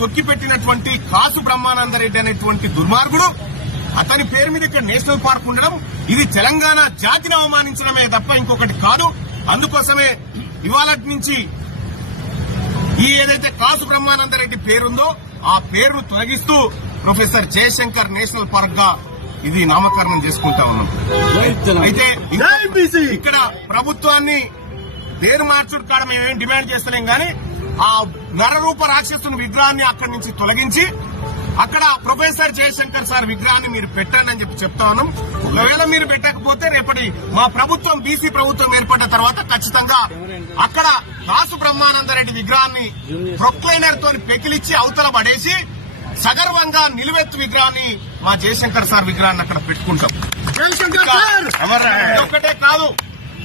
తొక్కిపెట్టినటువంటి కాసు బ్రహ్మానందరెడ్డి అనేటువంటి దుర్మార్గుడు. అతని పేరు మీద ఇక్కడ నేషనల్ పార్క్ ఉండడం ఇది తెలంగాణ జాతిని అవమానించడమే తప్ప ఇంకొకటి కాదు. అందుకోసమే ఇవాళ నుంచి ఈ ఏదైతే కాసు బ్రహ్మానందరెడ్డి పేరుందో ఆ పేరును తొలగిస్తూ ప్రొఫెసర్ జయశంకర్ నేషనల్ పార్క్గా ఇది నామకరణం చేసుకుంటా ఉన్నాం. అయితే ఇంకా ఇక్కడ ప్రభుత్వాన్ని పేరు మార్చుడు కాడ మేమేం డిమాండ్ చేస్తలేం గాని ఆ నరరూప రాక్షసుని విగ్రహాన్ని అక్కడి నుంచి తొలగించి అక్కడ ప్రొఫెసర్ జయశంకర్ సార్ విగ్రహాన్ని మీరు పెట్టండి అని చెప్పి చెప్తా ఉన్నాం. ఒకవేళ మీరు పెట్టకపోతే రేపటి మా ప్రభుత్వం బీసీ ప్రభుత్వం ఏర్పడ్డ తర్వాత ఖచ్చితంగా అక్కడ దాసు బ్రహ్మానందరెడ్డి విగ్రహాన్ని ప్రొక్లైనర్ తోని పెకిలిచ్చి అవతల పడేసి సగర్వంగా నిలువెత్తు విగ్రహాన్ని మా జయశంకర్ సార్ విగ్రహాన్ని అక్కడ పెట్టుకుంటాం. ఒక్కటే కాదు.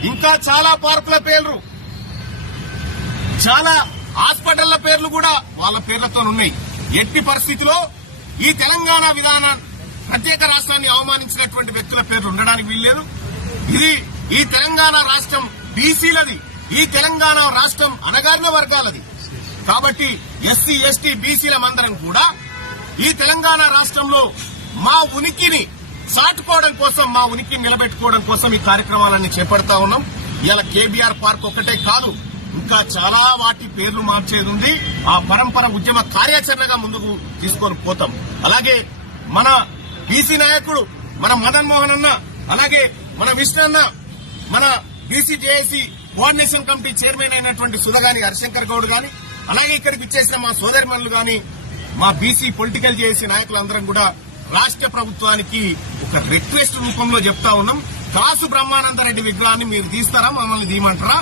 ఇంకా చాలా పార్కుల పేర్లు. చాలా హాస్పిటళ్ళ పేర్లు కూడా వాళ్ళ పేర్లతో ఉన్నాయి ఎట్టి పరిస్థితిలో ఈ తెలంగాణ విధానం ప్రత్యేక రాష్ట్రాన్ని అవమానించినటువంటి వ్యక్తుల పేర్లు ఉండడానికి వీల్లేదు. ఇది ఈ తెలంగాణ రాష్ట్రం బీసీలది ఈ తెలంగాణ రాష్ట్రం అనగారిన వర్గాలది. కాబట్టి ఎస్సీ ఎస్టీ బీసీల మందరం కూడా ఈ తెలంగాణ రాష్ట్రంలో మా ఉనికిని చాటుకోవడం కోసం మా ఉనికిని నిలబెట్టుకోవడం కోసం ఈ కార్యక్రమాలన్నీ చేపడతా ఉన్నాం. ఇలా కేబీఆర్ పార్క్ ఒక్కటే కాదు. ఇంకా చాలా వాటి పేర్లు మార్చేది ఉంది. ఆ పరంపర ఉద్యమ కార్యాచరణగా ముందుకు తీసుకొని పోతాం. అలాగే మన బీసీ నాయకుడు మన మదన్ మోహన్ అన్న అలాగే మన విష్ణు అన్న మన BC JAC coordination committee chairman అయినటువంటి సుధగాని హరిశంకర్ గౌడ్ గాని అలాగే ఇక్కడికి ఇచ్చేసిన మా సోదరిమణులు గాని మా బీసీ పొలిటికల్ జేఏసీ నాయకులందరం కూడా రాష్ట్ర ప్రభుత్వానికి ఒక రిక్వెస్ట్ రూపంలో చెప్తా ఉన్నాం. కాసు బ్రహ్మానందరెడ్డి విగ్రహాన్ని మీరు తీస్తారా? మమ్మల్ని తీయమంటారా?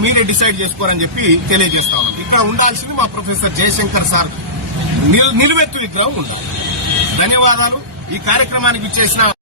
మీరే డిసైడ్ చేసుకోరని చెప్పి తెలియజేస్తా ఉన్నాం. ఇక్కడ ఉండాల్సింది మా ప్రొఫెసర్ జయశంకర్ సార్. నిలువెత్తు విగ్రహం ఉండాలి. ధన్యవాదాలు. ఈ కార్యక్రమానికి ఇచ్చేసిన